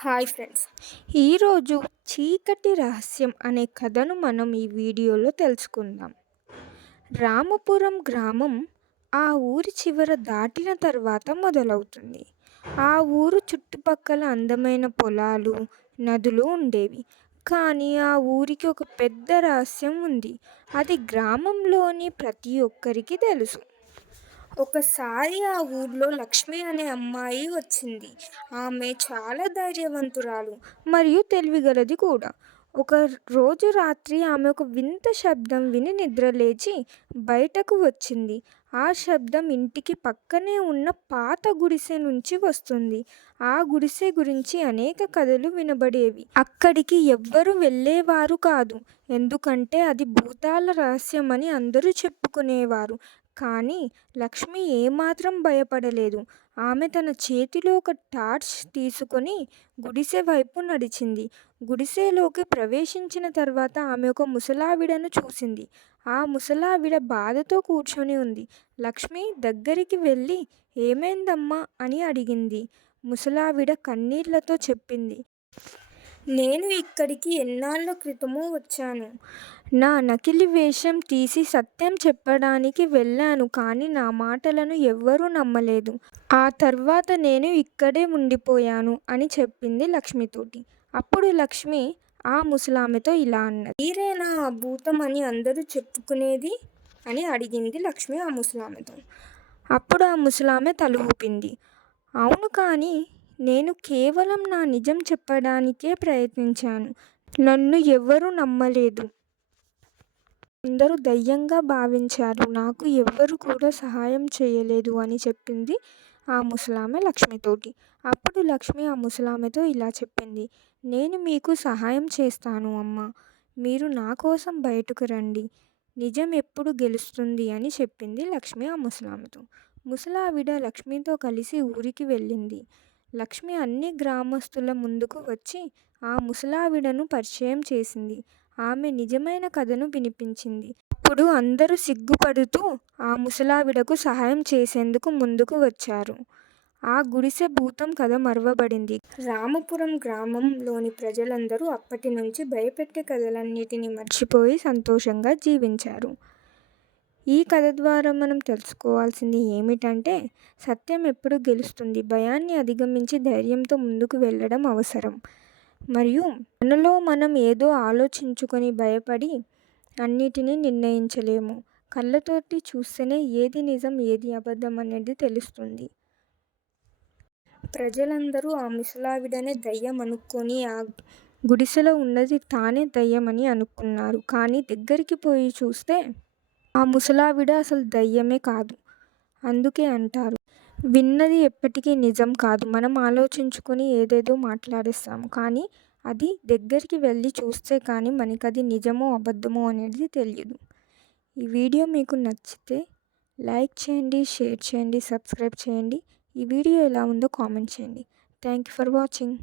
Hi friends. ఈరోజు చీకటి రహస్యం అనే కథను మనం ఈ వీడియోలో తెలుసుకుందాం. రామపురం గ్రామం ఆ ఊరి చివర దాటిన తర్వాత మొదలవుతుంది. ఆ ఊరు చుట్టుపక్కల అందమైన పొలాలు నదులు ఉండేవి. కానీ ఆ ఊరికి ఒక పెద్ద రహస్యం ఉంది. అది గ్రామంలోని ప్రతి ఒక్కరికి తెలుసు. ఒకసారి ఆ ఊర్లో లక్ష్మి అనే అమ్మాయి వచ్చింది. ఆమె చాలా ధైర్యవంతురాలు మరియు తెలివిగలది కూడా. ఒక రోజు రాత్రి ఆమె ఒక వింత శబ్దం విని నిద్రలేచి బయటకు వచ్చింది. ఆ శబ్దం ఇంటికి పక్కనే ఉన్న పాత గుడిసె నుంచి వస్తుంది. ఆ గుడిసె గురించి అనేక కథలు వినబడేవి. అక్కడికి ఎవ్వరు వెళ్ళేవారు కాదు. ఎందుకంటే అది భూతాల రహస్యం అని అందరూ చెప్పుకునేవారు. కానీ లక్ష్మి ఏమాత్రం భయపడలేదు. ఆమె తన చేతిలో ఒక టార్చ్ తీసుకొని గుడిసె వైపు నడిచింది. గుడిసెలోకి ప్రవేశించిన తర్వాత ఆమె ఒక ముసలావిడను చూసింది. ఆ ముసలావిడ బాధతో కూర్చొని ఉంది. లక్ష్మి దగ్గరికి వెళ్ళి ఏమైందమ్మా అని అడిగింది. ముసలావిడ కన్నీళ్ళతో చెప్పింది. నేను ఇక్కడికి ఎన్నాళ్ళ క్రితమో వచ్చాను. నా నకిలీ వేషం తీసి సత్యం చెప్పడానికి వెళ్ళాను కానీ నా మాటలను ఎవ్వరూ నమ్మలేదు. ఆ తర్వాత నేను ఇక్కడే ఉండిపోయాను అని చెప్పింది లక్ష్మితోటి. అప్పుడు లక్ష్మి ఆ ముసలామెతో ఇలా అన్నది. మీరేనా ఆ భూతం అని అందరూ చెప్పుకునేది? అని అడిగింది లక్ష్మి ఆ ముసలామెతో. అప్పుడు ఆ ముసలామె తల ఊపింది అవును కానీ నేను కేవలం నా నిజం చెప్పడానికే ప్రయత్నించాను. నన్ను ఎవ్వరూ నమ్మలేదు. అందరూ దయ్యంగా భావించారు. నాకు ఎవ్వరు కూడా సహాయం చేయలేదు అని చెప్పింది ఆ ముసలామె లక్ష్మితోటి. అప్పుడు లక్ష్మి ఆ ముసలామెతో ఇలా చెప్పింది. నేను మీకు సహాయం చేస్తాను అమ్మ. మీరు నా కోసం బయటకు రండి. నిజం ఎప్పుడు గెలుస్తుంది అని చెప్పింది లక్ష్మి ఆ ముసలామెతో. ముసలావిడ లక్ష్మితో కలిసి ఊరికి వెళ్ళింది. లక్ష్మి అన్ని గ్రామస్తుల ముందుకు వచ్చి ఆ ముసలావిడను పరిచయం చేసింది. ఆమె నిజమైన కథను వినిపించింది. అప్పుడు అందరూ సిగ్గుపడుతూ ఆ ముసలావిడకు సహాయం చేసేందుకు ముందుకు వచ్చారు. ఆ గుడిసె భూతం కథ మరవబడింది. రామపురం గ్రామంలోని ప్రజలందరూ అప్పటి నుంచి భయపెట్టే కథలన్నిటిని మర్చిపోయి సంతోషంగా జీవించారు. ఈ కథ ద్వారా మనం తెలుసుకోవాల్సింది ఏమిటంటే సత్యం ఎప్పుడు గెలుస్తుంది? భయాన్ని అధిగమించి ధైర్యంతో ముందుకు వెళ్ళడం అవసరం. మరియు మనలో మనం ఏదో ఆలోచించుకొని భయపడి అన్నిటినీ నిర్ణయించలేము. కళ్ళతోటి చూస్తేనే ఏది నిజం ఏది అబద్ధం అనేది తెలుస్తుంది. ప్రజలందరూ ఆ ముసలావిడనే దయ్యం అనుకొని ఆ గుడిసెలో ఉన్నది తానే దయ్యమని అనుకున్నారు. కానీ దగ్గరికి పోయి చూస్తే ఆ ముసలావిడ అసలు దయ్యమే కాదు. అందుకే అంటారు. విన్నది ఎప్పటికీ నిజం కాదు. మనం ఆలోచించుకొని ఏదేదో మాట్లాడేస్తాము. కానీ అది దగ్గరికి వెళ్ళి చూస్తే కానీ మనకి అది నిజమో అబద్ధమో అనేది తెలియదు. ఈ వీడియో మీకు నచ్చితే లైక్ చేయండి షేర్ చేయండి సబ్స్క్రైబ్ చేయండి. ఈ వీడియో ఎలా ఉందో కామెంట్ చేయండి. Thank you for watching.